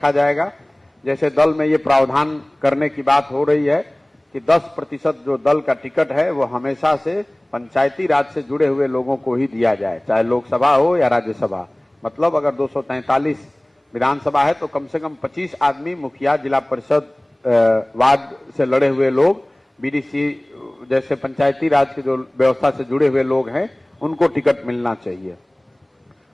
रखा जाएगा। जैसे दल में ये प्रावधान करने की बात हो रही है कि 10% जो दल का टिकट है वो हमेशा से पंचायती राज से जुड़े हुए लोगों को ही दिया जाए, चाहे लोकसभा हो या राज्यसभा। मतलब अगर 243 विधानसभा है तो कम से कम 25 आदमी मुखिया, जिला परिषद, वार्ड से लड़े हुए लोग, बीडीसी जैसे पंचायती राज की जो व्यवस्था से जुड़े हुए लोग हैं उनको टिकट मिलना चाहिए।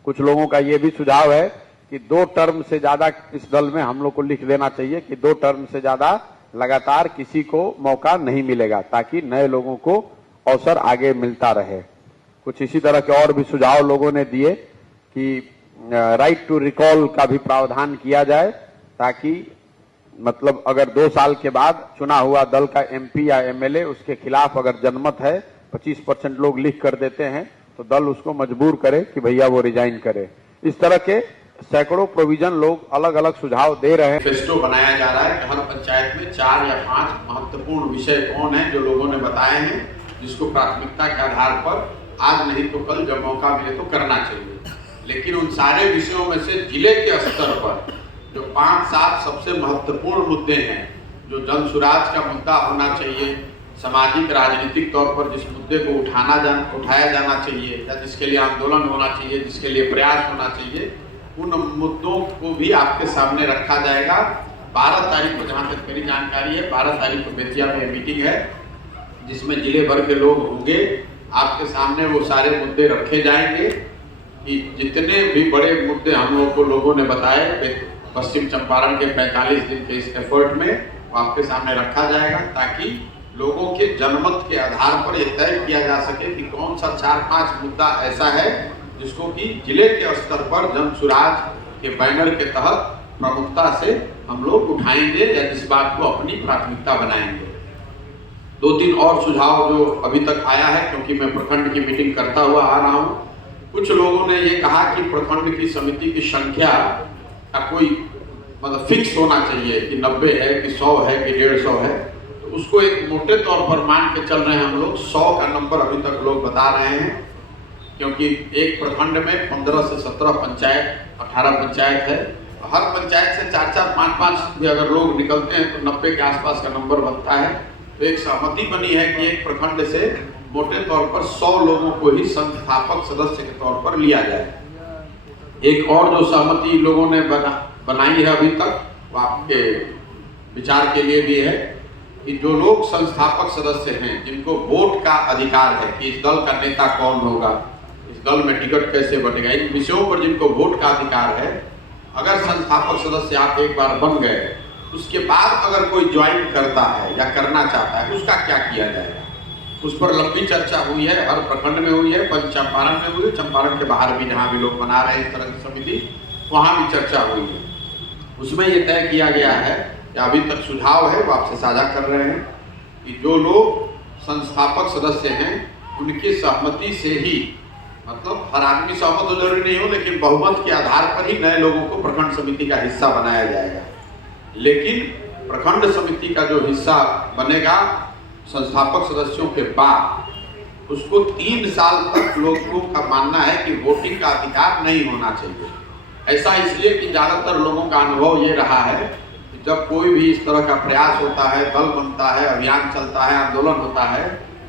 कुछ लोगों का ये भी सुझाव है कि 2 टर्म से ज्यादा इस दल में हम लोग को लिख देना चाहिए कि 2 टर्म से ज्यादा लगातार किसी को मौका नहीं मिलेगा, ताकि नए लोगों को अवसर आगे मिलता रहे। कुछ इसी तरह के और भी सुझाव लोगों ने दिए कि राइट टू रिकॉल का भी प्रावधान किया जाए, ताकि मतलब अगर 2 साल के बाद चुना हुआ दल का एमपी या एमएलए उसके खिलाफ अगर जनमत है, 25% लोग लिख कर देते हैं तो दल उसको मजबूर करे कि भैया वो रिजाइन करे। इस तरह के सैकड़ों प्रोविजन लोग अलग अलग सुझाव दे रहे हैं। फेस्टो बनाया जा रहा है कि हर पंचायत में 4 या 5 महत्वपूर्ण विषय कौन है जो लोगों ने बताए हैं, जिसको प्राथमिकता के आधार पर आज नहीं तो कल जब मौका मिले तो करना चाहिए। लेकिन उन सारे विषयों में से जिले के स्तर पर जो 5-7 सबसे महत्वपूर्ण मुद्दे हैं, जो जन सुराज का मुद्दा होना चाहिए, सामाजिक राजनीतिक तौर पर जिस मुद्दे को उठाया जाना चाहिए या जिसके लिए आंदोलन होना चाहिए, जिसके लिए प्रयास होना चाहिए, उन मुद्दों को भी आपके सामने रखा जाएगा। 12 तारीख को, जहाँ तक मेरी जानकारी है, 12 तारीख को बेतिया में मीटिंग है जिसमें जिले भर के लोग होंगे। आपके सामने वो सारे मुद्दे रखे जाएंगे कि जितने भी बड़े मुद्दे हम लोग को लोगों ने बताए पश्चिम चंपारण के 45 दिन के इस एफर्ट में, वो आपके सामने रखा जाएगा, ताकि लोगों के जनमत के आधार पर यह तय किया जा सके कि कौन सा 4-5 मुद्दा ऐसा है जिसको कि जिले के स्तर पर जन सुराज के बैनर के तहत प्रमुखता से हम लोग उठाएंगे या जिस बात को अपनी प्राथमिकता बनाएंगे। 2-3 और सुझाव जो अभी तक आया है, क्योंकि मैं प्रखंड की मीटिंग करता हुआ आ रहा हूँ, कुछ लोगों ने ये कहा कि प्रखंड की समिति की संख्या का कोई मतलब फिक्स होना चाहिए कि 90 है कि 100 है कि 150 है। तो उसको एक मोटे तौर पर मान के चल रहे हैं हम लोग। 100 का नंबर अभी तक लोग बता रहे हैं, क्योंकि एक प्रखंड में 15 से 17 पंचायत, 18 पंचायत है। हर पंचायत से 4-4, 5-5 भी अगर लोग निकलते हैं तो 90 के आसपास का नंबर बनता है। तो एक सहमति बनी है कि एक प्रखंड से मोटे तौर पर 100 लोगों को ही संस्थापक सदस्य के तौर पर लिया जाए। एक और जो सहमति लोगों ने बनाई है अभी तक, वो आपके विचार के लिए भी है कि जो लोग संस्थापक सदस्य हैं, जिनको वोट का अधिकार है कि इस दल का नेता कौन होगा, इस दल में टिकट कैसे बनेगा, इन विषयों पर जिनको वोट का अधिकार है, अगर संस्थापक सदस्य आप एक बार बन गए, उसके बाद अगर कोई ज्वाइन करता है या करना चाहता है, उसका क्या किया जाएगा, उस पर लंबी चर्चा हुई है। हर प्रखंड में हुई है, चंपारण में हुई है, चंपारण के बाहर भी जहाँ भी लोग बना रहे हैं इस तरह की समिति, वहाँ भी चर्चा हुई है। उसमें ये तय किया गया है, या अभी तक सुझाव है वो आपसे साझा कर रहे हैं, कि जो लोग संस्थापक सदस्य हैं उनकी सहमति से ही, मतलब हर आदमी सहमत हो जरूरी नहीं हो, लेकिन बहुमत के आधार पर ही नए लोगों को प्रखंड समिति का हिस्सा बनाया जाएगा। लेकिन प्रखंड समिति का जो हिस्सा बनेगा संस्थापक सदस्यों के बाद, उसको 3 साल तक लोगों का मानना है कि वोटिंग का अधिकार नहीं होना चाहिए। ऐसा इसलिए कि ज्यादातर लोगों का अनुभव ये रहा है कि जब कोई भी इस तरह का प्रयास होता है, दल बनता है, अभियान चलता है, आंदोलन होता है,